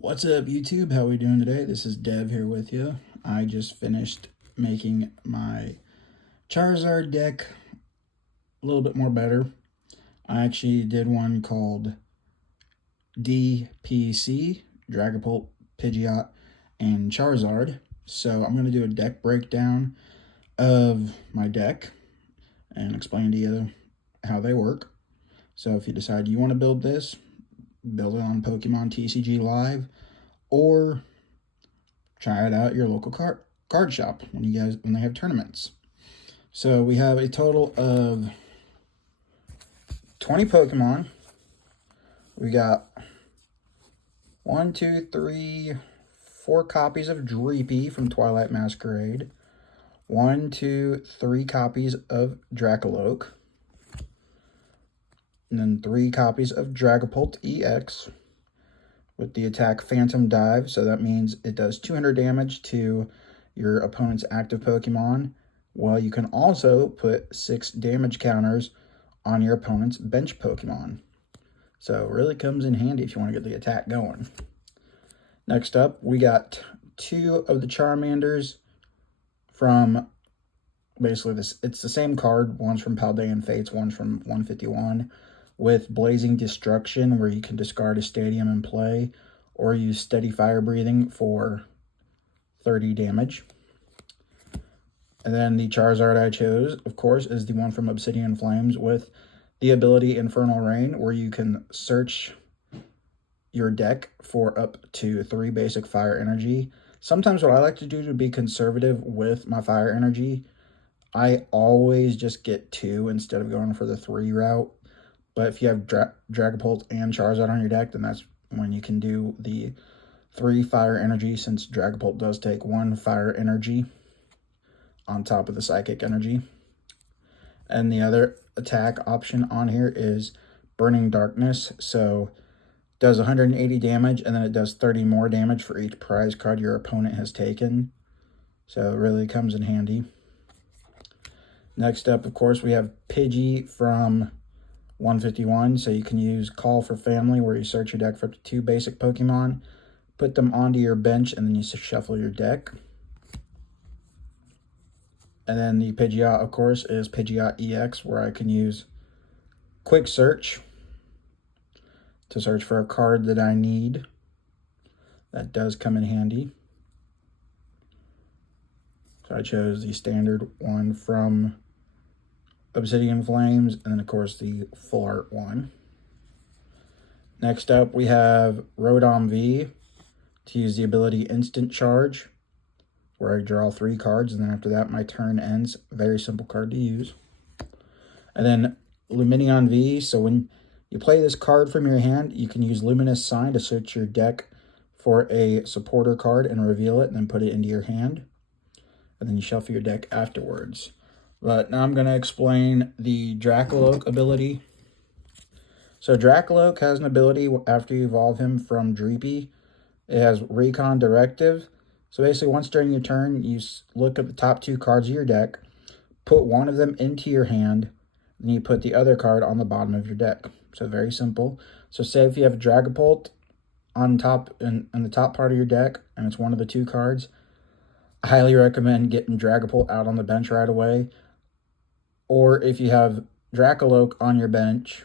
What's up, YouTube? How we doing today? This is Dev here with you. I just finished making my Charizard deck a little bit more better. I actually did one called DPC, Dragapult, Pidgeot, and Charizard. So I'm going to do a deck breakdown of my deck and explain to you how they work. So if you decide you want to build this, build it on Pokemon TCG Live, or try it out at your local card shop when they have tournaments. So we have a total of 20 Pokemon. We got 1, 2, 3, 4 copies of Dreepy from Twilight Masquerade. 1, 2, 3 copies of Dracaloak. And then 3 copies of Dragapult EX with the attack Phantom Dive. So that means it does 200 damage to your opponent's active Pokemon. Well, you can also put 6 damage counters on your opponent's bench Pokemon. So it really comes in handy if you want to get the attack going. Next up, we got 2 of the Charmanders from basically this. It's the same card. One's from Paldean Fates, one's from 151. With Blazing Destruction, where you can discard a stadium and play, or use Steady Fire Breathing for 30 damage. And then the Charizard I chose, of course, is the one from Obsidian Flames with the ability Infernal Rain, where you can search your deck for up to 3 basic fire energy. Sometimes what I like to do to be conservative with my fire energy, I always just get 2 instead of going for the 3 route. But if you have Dragapult and Charizard on your deck, then that's when you can do the 3 fire energy, since Dragapult does take 1 fire energy on top of the psychic energy. And the other attack option on here is Burning Darkness. So it does 180 damage, and then it does 30 more damage for each prize card your opponent has taken. So it really comes in handy. Next up, of course, we have Pidgey from 151, so you can use Call for Family, where you search your deck for up to 2 basic Pokemon, put them onto your bench, and then you shuffle your deck. And then the Pidgeot, of course, is Pidgeot EX, where I can use Quick Search to search for a card that I need. That does come in handy. So I chose the standard one from Obsidian Flames, and then of course the full art one. Next up, we have Rotom V to use the ability Instant Charge, where I draw 3 cards, and then after that my turn ends. Very simple card to use. And then Lumineon V, so when you play this card from your hand, you can use Luminous Sign to search your deck for a supporter card and reveal it, and then put it into your hand. And then you shuffle your deck afterwards. But now I'm going to explain the Dracaloak ability. So Dracaloak has an ability after you evolve him from Dreepy. It has Recon Directive. So basically, once during your turn, you look at the top 2 cards of your deck, put one of them into your hand, then you put the other card on the bottom of your deck. So very simple. So say if you have Dragapult on top in the top part of your deck, and it's one of the 2 cards, I highly recommend getting Dragapult out on the bench right away. Or if you have Dracaloak on your bench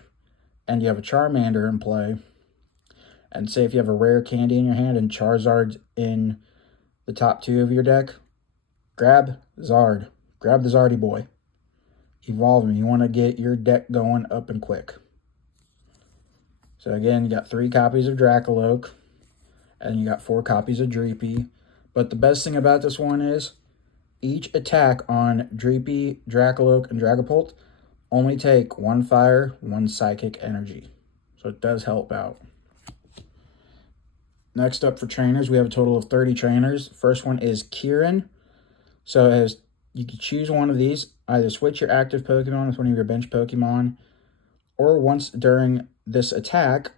and you have a Charmander in play, and say if you have a rare candy in your hand and Charizard's in the top 2 of your deck, grab Zard. Grab the Zardy boy. Evolve him. You want to get your deck going up and quick. So again, you got 3 copies of Dracaloak, and you got 4 copies of Dreepy. But the best thing about this one is each attack on Dreepy, Dracaloak, and Dragapult only take 1 fire, 1 psychic energy. So it does help out. Next up for trainers, we have a total of 30 trainers. First one is Kieran. So you can choose one of these. Either switch your active Pokemon with one of your bench Pokemon, or once during this attack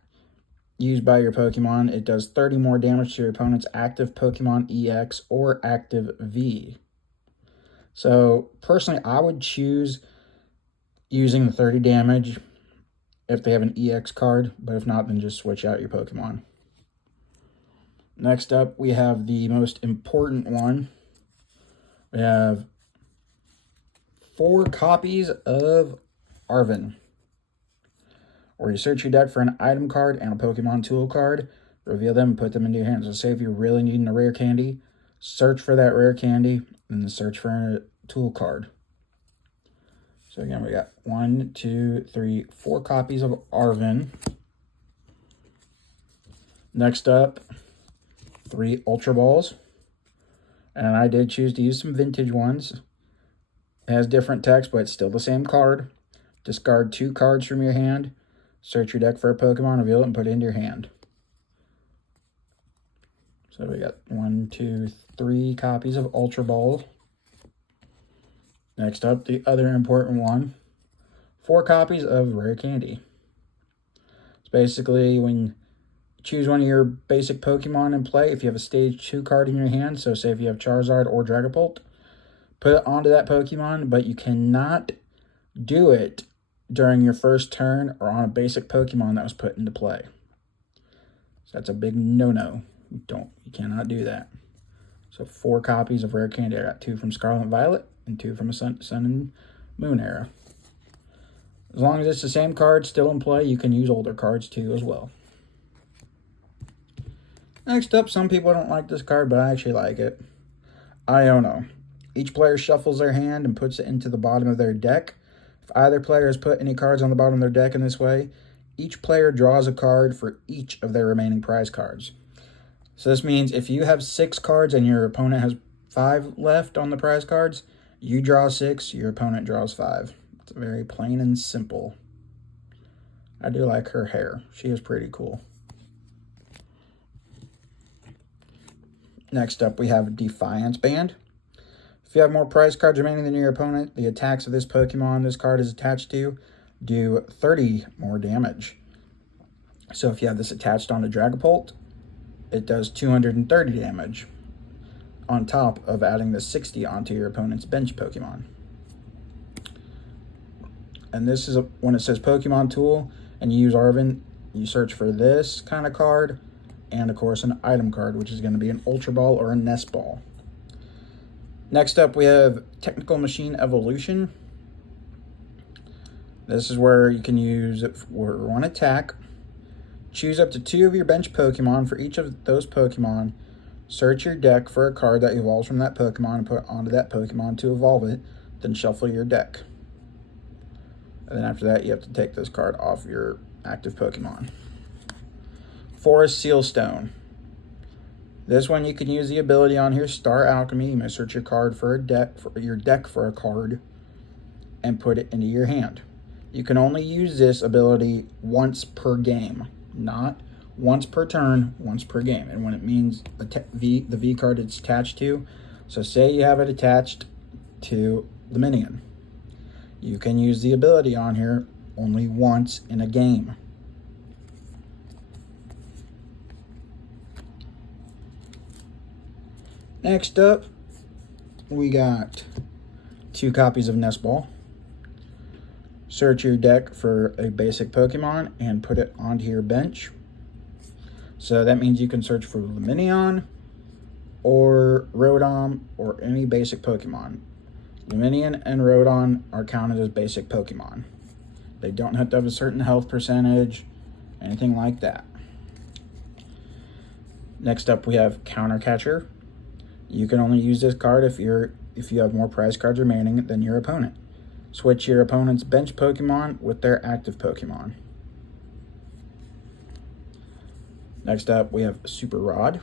used by your Pokemon, it does 30 more damage to your opponent's active Pokemon EX or active V. So personally, I would choose using the 30 damage if they have an EX card, but if not, then just switch out your Pokemon. Next up, we have the most important one. We have 4 copies of Arven, where you search your deck for an item card and a Pokemon tool card, reveal them, and put them into your hands. So say if you're really needing a rare candy, search for that rare candy, and then search for a tool card. So again, we got 1, 2, 3, 4 copies of Arven. Next up, 3 Ultra Balls. And I did choose to use some vintage ones. It has different text, but it's still the same card. Discard 2 cards from your hand. Search your deck for a Pokemon, reveal it, and put it into your hand. So we got 1, 2, 3 copies of Ultra Ball. Next up, the other important one, 4 copies of Rare Candy. It's basically when you choose one of your basic Pokemon in play, if you have a Stage 2 card in your hand, so say if you have Charizard or Dragapult, put it onto that Pokemon, but you cannot do it during your first turn or on a basic Pokemon that was put into play. So that's a big no-no. You cannot do that. So 4 copies of Rare Candy. I got 2 from Scarlet and Violet and 2 from a Sun and Moon era. As long as it's the same card still in play, you can use older cards too as well. Next up, some people don't like this card, but I actually like it. Iono. Each player shuffles their hand and puts it into the bottom of their deck. If either player has put any cards on the bottom of their deck in this way, each player draws a card for each of their remaining prize cards. So this means if you have 6 cards and your opponent has 5 left on the prize cards, you draw 6, your opponent draws 5. It's very plain and simple. I do like her hair. She is pretty cool. Next up, we have Defiance Band. If you have more prize cards remaining than your opponent, the attacks of this Pokemon this card is attached to do 30 more damage. So if you have this attached on a Dragapult, it does 230 damage on top of adding the 60 onto your opponent's bench Pokemon. And this is when it says Pokemon Tool and you use Arven, you search for this kind of card and of course an item card, which is going to be an Ultra Ball or a Nest Ball. Next up, we have Technical Machine Evolution. This is where you can use it for one attack. Choose up to 2 of your bench Pokemon. For each of those Pokemon, search your deck for a card that evolves from that Pokemon and put it onto that Pokemon to evolve it. Then shuffle your deck. And then after that, you have to take this card off your active Pokemon. Forest Sealstone. This one you can use the ability on here, Star Alchemy. You may search your card for your deck for a card and put it into your hand. You can only use this ability once per game, not once per turn, once per game. And when it means the V card it's attached to, so say you have it attached to the minion, you can use the ability on here only once in a game. Next up, we got 2 copies of Nest Ball. Search your deck for a basic Pokemon and put it onto your bench. So that means you can search for Lumineon or Rotom or any basic Pokemon. Lumineon and Rotom are counted as basic Pokemon. They don't have to have a certain health percentage, anything like that. Next up, we have Counter Catcher. You can only use this card if you have more prize cards remaining than your opponent. Switch your opponent's bench Pokemon with their active Pokemon. Next up, we have Super Rod.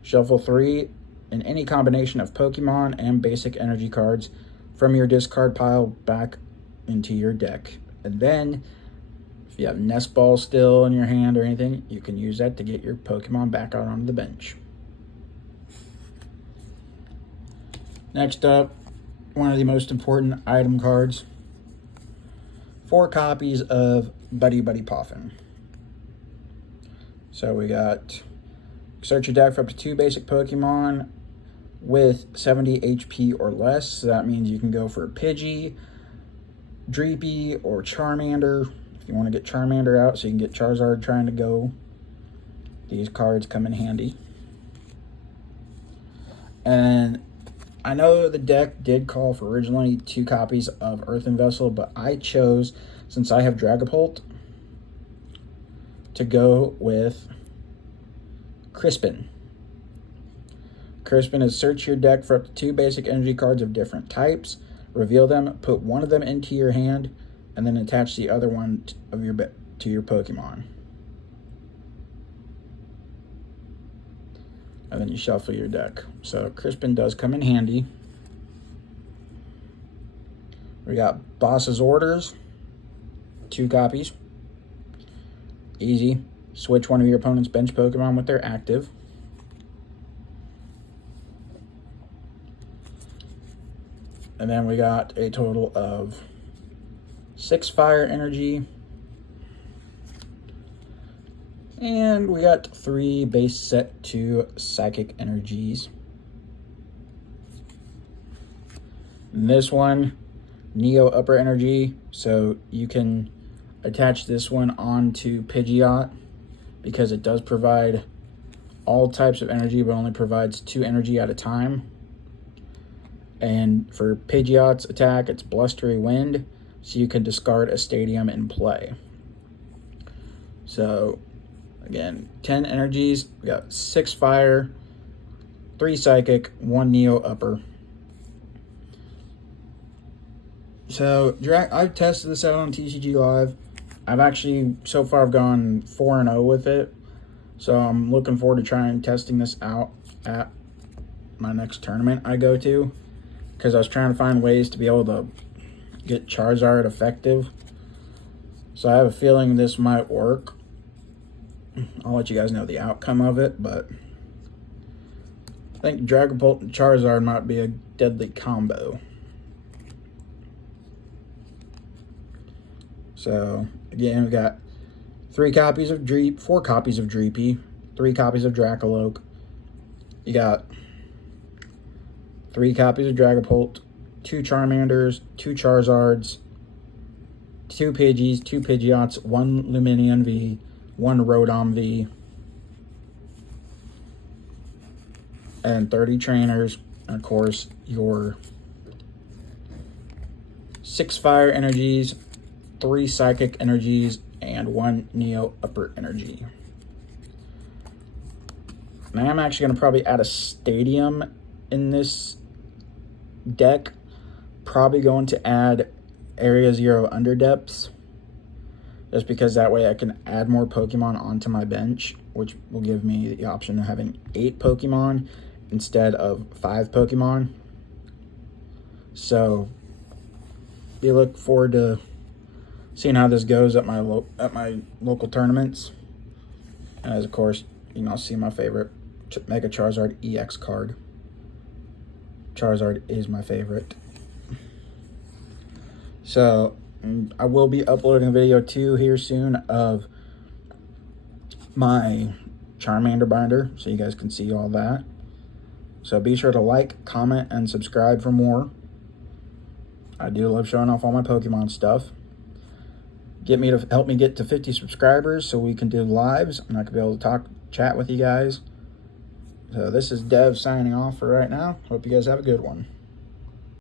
Shuffle 3 in any combination of Pokemon and basic energy cards from your discard pile back into your deck. And then, if you have Nest Ball still in your hand or anything, you can use that to get your Pokemon back out onto the bench. Next up, one of the most important item cards. 4 copies of Buddy Buddy Poffin. So we got search your deck for up to 2 basic Pokemon with 70 HP or less. So that means you can go for Pidgey, Dreepy, or Charmander. If you want to get Charmander out so you can get Charizard trying to go. these cards come in handy. And I know the deck did call for originally 2 copies of Earthen Vessel, but I chose, since I have Dragapult, to go with Crispin. Crispin is search your deck for up to 2 basic energy cards of different types, reveal them, put one of them into your hand, and then attach the other one to your Pokemon. And then you shuffle your deck. So Crispin does come in handy. We got Boss's Orders, 2 copies. Easy. Switch one of your opponent's bench Pokemon with their active. And then we got a total of 6 Fire Energy. And we got 3 base set 2 Psychic Energies. And this one, Neo Upper Energy. So you can attach this one onto Pidgeot because it does provide all types of energy, but only provides 2 energy at a time. And for Pidgeot's attack, it's Blustery Wind, so you can discard a stadium in play. So again, 10 energies. We got 6 Fire, 3 Psychic, 1 Neo Upper. So I've tested this out on TCG Live. I've actually, so far, I've gone 4-0 with it. So I'm looking forward to trying testing this out at my next tournament I go to, because I was trying to find ways to be able to get Charizard effective. So I have a feeling this might work. I'll let you guys know the outcome of it, but I think Dragapult and Charizard might be a deadly combo. So again, we got 4 copies of Dreepy, 3 copies of Dracaloak. You got 3 copies of Dragapult, 2 Charmanders, 2 Charizards, 2 Pidgeys, 2 Pidgeots, 1 Luminion V, 1 Rotom V, and 30 trainers, and of course your 6 Fire Energies, 3 Psychic Energies, and 1 Neo Upper Energy. Now I'm actually going to probably add a Stadium in this deck. Probably going to add Area 0 Underdepths, just because that way I can add more Pokemon onto my bench, which will give me the option of having 8 Pokemon instead of 5 Pokemon. So we look forward to seeing how this goes at my local tournaments. And as of course, you know, see my favorite Mega Charizard EX card. Charizard is my favorite. So I will be uploading a video too here soon of my Charmander binder, so you guys can see all that. So be sure to like, comment, and subscribe for more. I do love showing off all my Pokemon stuff. Help me get to 50 subscribers so we can do lives and I can be able to chat with you guys. So this is Dev signing off for right now. Hope you guys have a good one.